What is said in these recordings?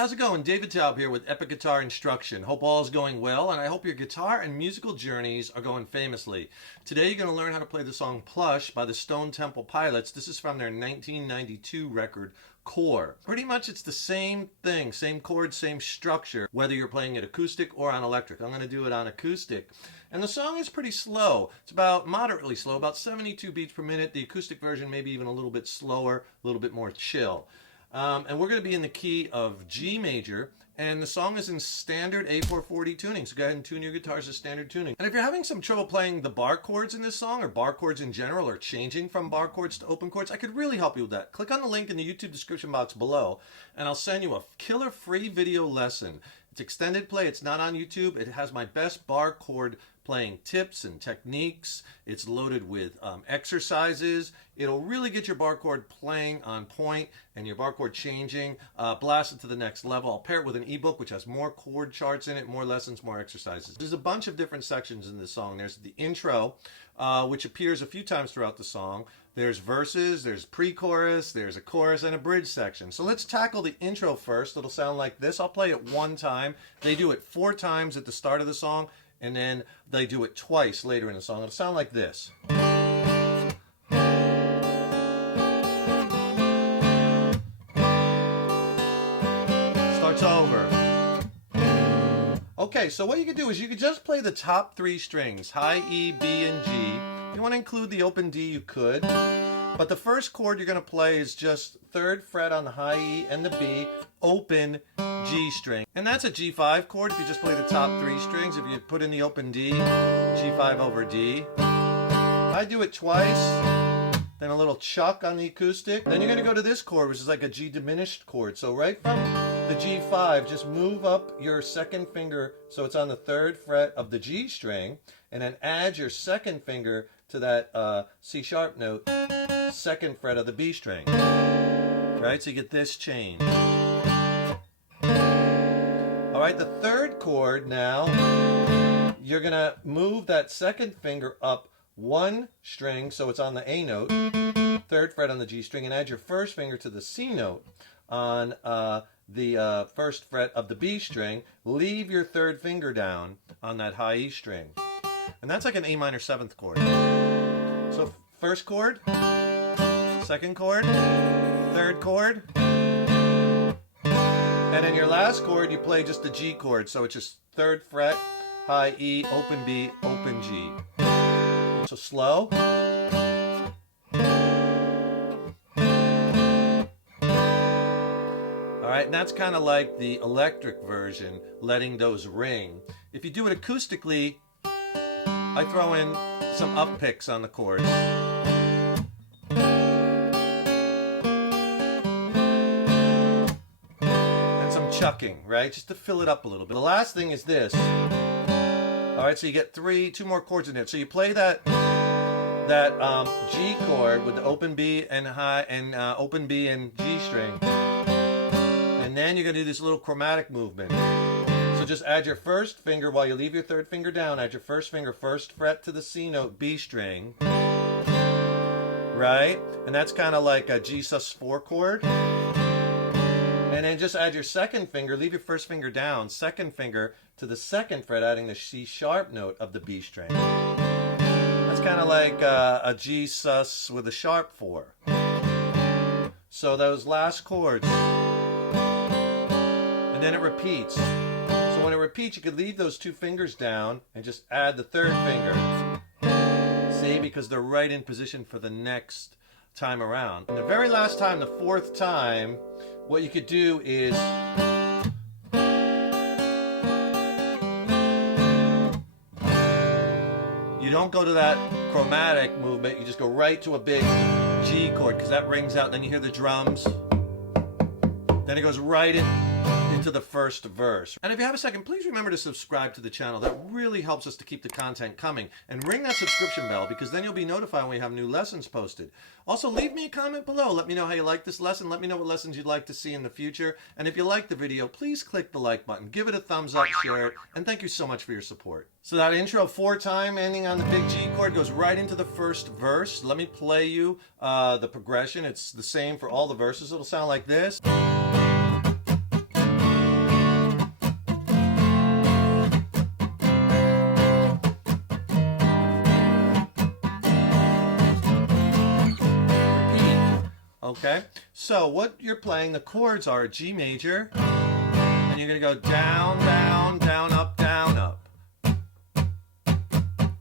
how's it going? David Taub here with Epic Guitar Instruction. Hope all is going well, and I hope your guitar and musical journeys are going famously. Today you're going to learn how to play the song Plush by the Stone Temple Pilots. This is from their 1992 record, Chord. Pretty much it's the same thing, same chord, same structure, whether you're playing it acoustic or on electric. I'm going to do it on acoustic. And the song is pretty slow. It's about moderately slow, about 72 beats per minute. The acoustic version maybe even a little bit slower, a little bit more chill. And we're going to be in the key of G major, and the song is in standard A440 tuning, so go ahead and tune your guitars to standard tuning. And if you're having some trouble playing the bar chords in this song, or bar chords in general, or changing from bar chords to open chords, I could really help you with that. Click on the link in the YouTube description box below, and I'll send you a killer free video lesson. It's extended play, it's not on YouTube, it has my best bar chord playing tips and techniques. It's loaded with exercises. It'll really get your bar chord playing on point and your bar chord changing, blast it to the next level. I'll pair it with an ebook which has more chord charts in it, more lessons, more exercises. There's a bunch of different sections in this song. There's the intro, which appears a few times throughout the song. There's verses, there's pre-chorus, there's a chorus, and a bridge section. So let's tackle the intro first. It'll sound like this. I'll play it one time. They do it 4 times at the start of the song, and then they do it twice later in the song. It'll sound like this. Starts over. Okay, so what you could do is you could just play the top 3 strings, high E, B, and G. If you want to include the open D, you could. But the first chord you're going to play is just 3rd fret on the high E and the B, open G string. And that's a G5 chord if you just play the top 3 strings. If you put in the open D, G5 over D. I do it twice, then a little chuck on the acoustic. Then you're going to go to this chord, which is like a G diminished chord. So right from the G5, just move up your 2nd finger so it's on the 3rd fret of the G string, and then add your 2nd finger to that C sharp note, 2nd fret of the B string. Right, so you get this change. Alright, the 3rd chord now, you're going to move that 2nd finger up 1 string so it's on the A note, 3rd fret on the G string, and add your 1st finger to the C note on the 1st fret of the B string. Leave your 3rd finger down on that high E string. And that's like an A minor 7th chord. So 1st chord, 2nd chord, 3rd chord, and then your last chord you play just the G chord. So it's just 3rd fret, high E, open B, open G. So slow. Alright, and that's kind of like the electric version, letting those ring. If you do it acoustically, I throw in some up picks on the chords. And some chucking, right? Just to fill it up a little bit. The last thing is this. Alright, so you get 2 more chords in there. So you play that G chord with the open B and high and open B and G string. And then you're going to do this little chromatic movement. So just add your 1st finger while you leave your 3rd finger down. Add your 1st finger, 1st fret to the C note, B string. Right? And that's kind of like a G sus4 chord. And then just add your 2nd finger, leave your 1st finger down, 2nd finger to the 2nd fret, adding the C sharp note of the B string. That's kind of like a G sus with a sharp 4. So those last chords. And then it repeats. So when it repeats, you could leave those 2 fingers down and just add the 3rd finger. See, because they're right in position for the next time around. And the very last time, the 4th time, what you could do is you don't go to that chromatic movement, you just go right to a big G chord, because that rings out, then you hear the drums. Then it goes right into the 1st verse. And if you have a second, please remember to subscribe to the channel. That really helps us to keep the content coming. And ring that subscription bell, because then you'll be notified when we have new lessons posted. Also, leave me a comment below. Let me know how you like this lesson. Let me know what lessons you'd like to see in the future. And if you like the video, please click the like button. Give it a thumbs up, share it, and thank you so much for your support. So that intro 4 time ending on the big G chord goes right into the 1st verse. Let me play you the progression. It's the same for all the verses. It'll sound like this. Okay, so what you're playing, the chords are G major, and you're going to go down, down, down, up, down, up.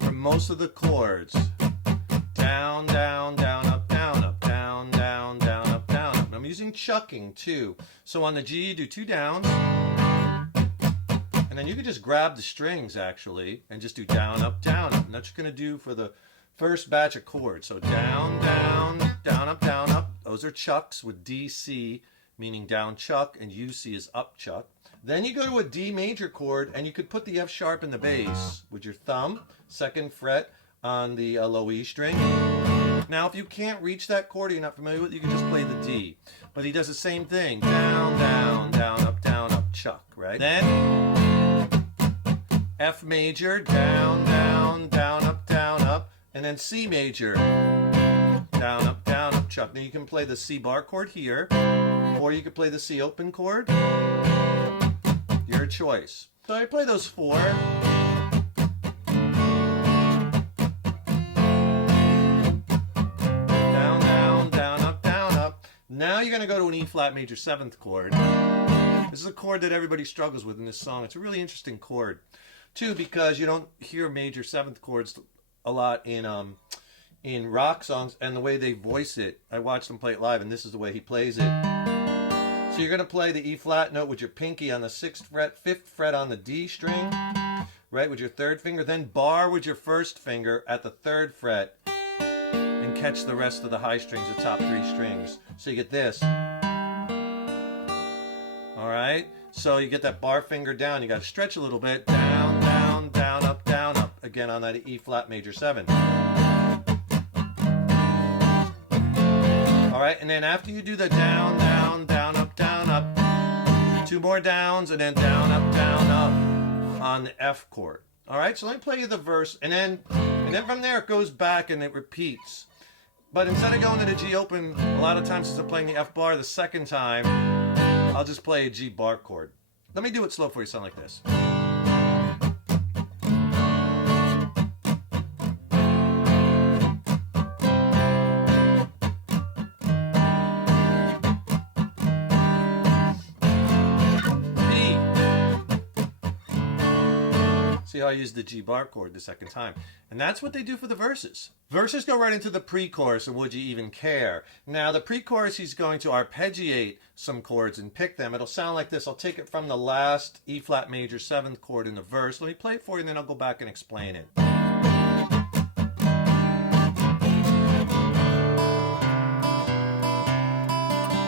For most of the chords, down, down, down, up, down, up, down, down, down, up, down, up. And I'm using chucking too. So on the G, you do 2 downs, and then you can just grab the strings actually, and just do down, up, down, up. And that's what you're going to do for the first batch of chords. So down, down, down, up, down, up. Those are chucks with DC, meaning down chuck, and UC is up chuck. Then you go to a D major chord, and you could put the F sharp in the bass with your thumb, 2nd fret on the low E string. Now, if you can't reach that chord or you're not familiar with it, you can just play the D. But he does the same thing. Down, down, down, up, chuck, right? Then F major, down, down, down, up. And then C major, down, up, chuck. Now you can play the C bar chord here, or you could play the C open chord. Your choice. So I play those 4. Down, down, down, up. Now you're going to go to an E flat major 7th chord. This is a chord that everybody struggles with in this song. It's a really interesting chord, too, because you don't hear major 7th chords a lot in rock songs, and the way they voice it, I watched him play it live, and this is the way he plays it. So you're going to play the E flat note with your pinky on the 6th fret, 5th fret on the D string, right, with your 3rd finger, then bar with your 1st finger at the 3rd fret, and catch the rest of the high strings, the top 3 strings. So you get this. All right, so you get that bar finger down, you got to stretch a little bit, down, down, down, up, again on that E flat major 7. All right, and then after you do the down, down, down, up, 2 more downs, and then down, up on the F chord. All right, so let me play you the verse, and then from there it goes back and it repeats. But instead of going to the G open, a lot of times since I'm playing the F bar the 2nd time, I'll just play a G bar chord. Let me do it slow for you, sound like this. See how I used the G bar chord the 2nd time. And that's what they do for the verses. Verses go right into the pre-chorus, and would you even care? Now, the pre-chorus, he's going to arpeggiate some chords and pick them. It'll sound like this. I'll take it from the last E flat major 7th chord in the verse. Let me play it for you, and then I'll go back and explain it.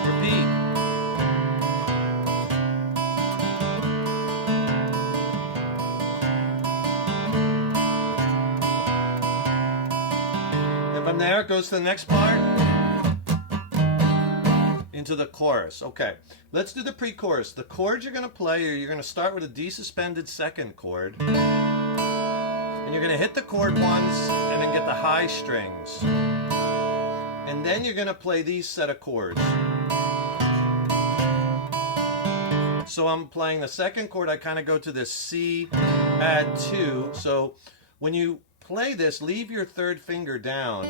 Repeat. From there, it goes to the next part, into the chorus. Okay, let's do the pre-chorus. The chords you're going to play, you're going to start with a D suspended 2nd chord, and you're going to hit the chord once, and then get the high strings. And then you're going to play these set of chords. So I'm playing the 2nd chord, I kind of go to this C, add 2. So when you play this, leave your 3rd finger down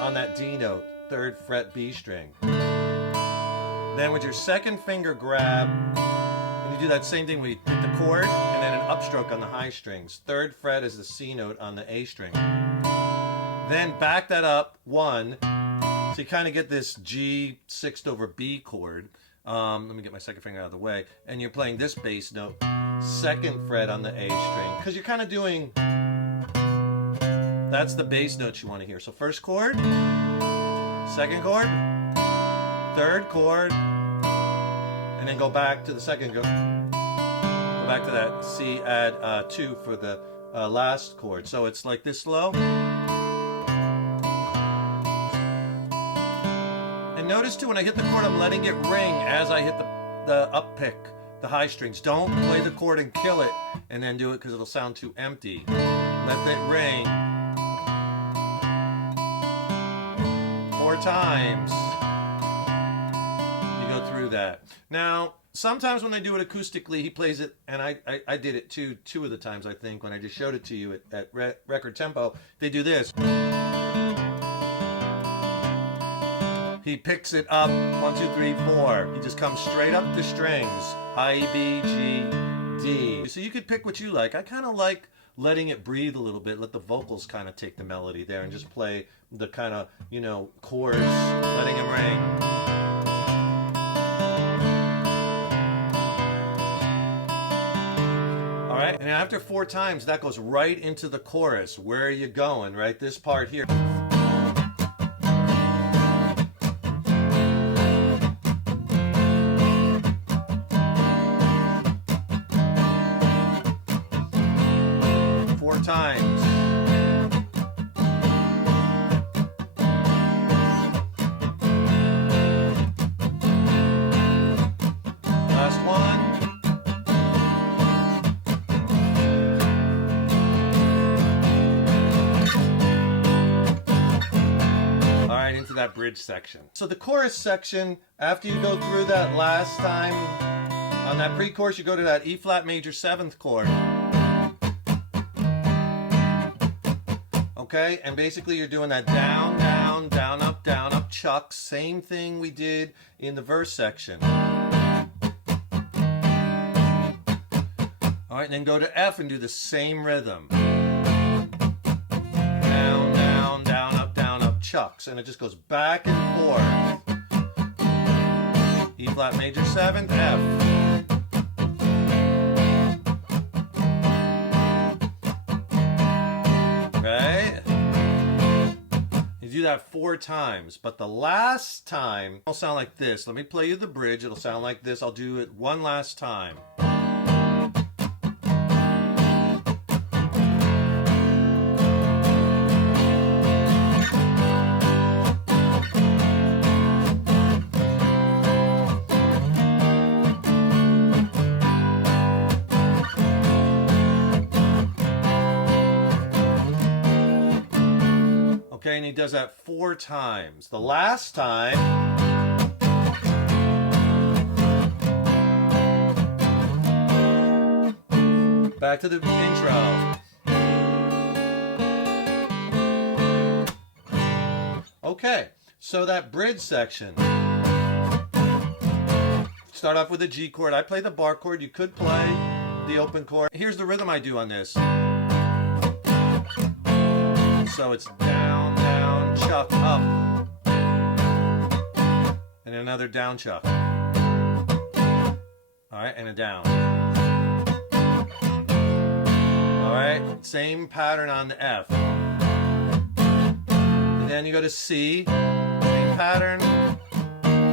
on that D note, 3rd fret B string. Then with your 2nd finger grab, and you do that same thing where you hit the chord and then an upstroke on the high strings. 3rd fret is the C note on the A string. Then back that up 1, so you kind of get this G 6th over B chord. Let me get my 2nd finger out of the way. And you're playing this bass note, 2nd fret on the A string. Because you're kind of doing... That's the bass notes you want to hear. So 1st chord, 2nd chord, 3rd chord, and then go back to the 2nd. Go back to that C, add 2 for the last chord. So it's like this slow. And notice too, when I hit the chord, I'm letting it ring as I hit the up pick, the high strings. Don't play the chord and kill it and then do it because it'll sound too empty. Let it ring. 4 times. You go through that. Now, sometimes when I do it acoustically, he plays it, and I did it too, 2 of the times, I think, when I just showed it to you at record tempo. They do this. He picks it up, 1, 2, 3, 4. He just comes straight up the strings. I, B, G, D. So you could pick what you like. I kind of like letting it breathe a little bit, let the vocals kind of take the melody there and just play the kind of, you know, chords, letting them ring. All right, and after 4 times, that goes right into the chorus. Where are you going, right? This part here. Times. Last one. All right, into that bridge section. So the chorus section, after you go through that last time, on that pre-chorus, you go to that E flat major 7th chord. Okay, and basically you're doing that down, down, down, up, chuck. Same thing we did in the verse section. All right, and then go to F and do the same rhythm. Down, down, up, chucks. And it just goes back and forth. E flat major 7th, F. Do that 4 times, but the last time it'll sound like this. Let me play you the bridge. It'll sound like this. I'll do it one last time. Okay, and he does that 4 times. The last time, back to the intro. Okay, so that bridge section. Start off with a G chord. I play the bar chord. You could play the open chord. Here's the rhythm I do on this. So it's down, down, chuck, up. And another down chuck. All right, and a down. All right, same pattern on the F. And then you go to C, same pattern.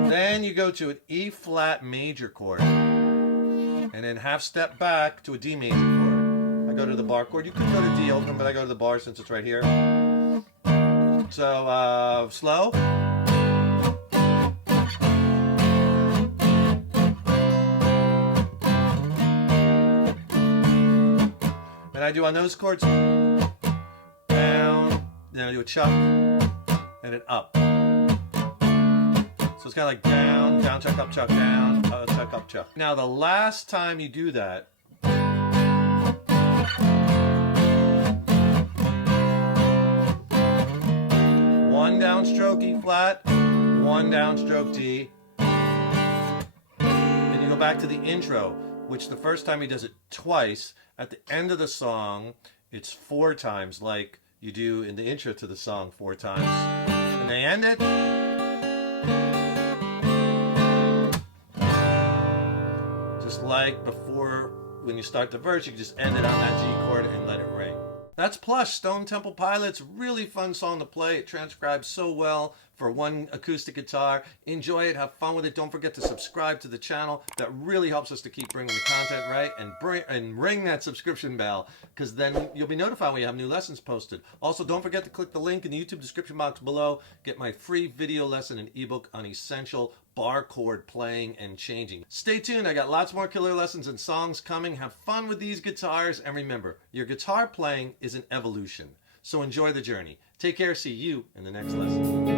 Then you go to an E flat major chord. And then half step back to a D major chord. I go to the bar chord. You could go to D open, but I go to the bar since it's right here. So, slow. And I do on those chords, down, then I do a chuck, and an up. So it's kind of like down, down, chuck, up, down, chuck, up, chuck. Now the last time you do that, one downstroke E flat, one downstroke D, and you go back to the intro, which the first time he does it twice. At the end of the song, it's 4 times, like you do in the intro to the song 4 times. And they end it. Just like before, when you start the verse, you can just end it on that G chord and let it ring. That's Plush, Stone Temple Pilots. Really fun song to play. It transcribes so well for one acoustic guitar. Enjoy it, have fun with it. Don't forget to subscribe to the channel. That really helps us to keep bringing the content right, and ring that subscription bell, because then you'll be notified when you have new lessons posted. Also, don't forget to click the link in the YouTube description box below. Get my free video lesson and ebook on essential bar chord playing and changing. Stay tuned. I got lots more killer lessons and songs coming. Have fun with these guitars, and remember, your guitar playing is an evolution. So enjoy the journey. Take care. See you in the next lesson.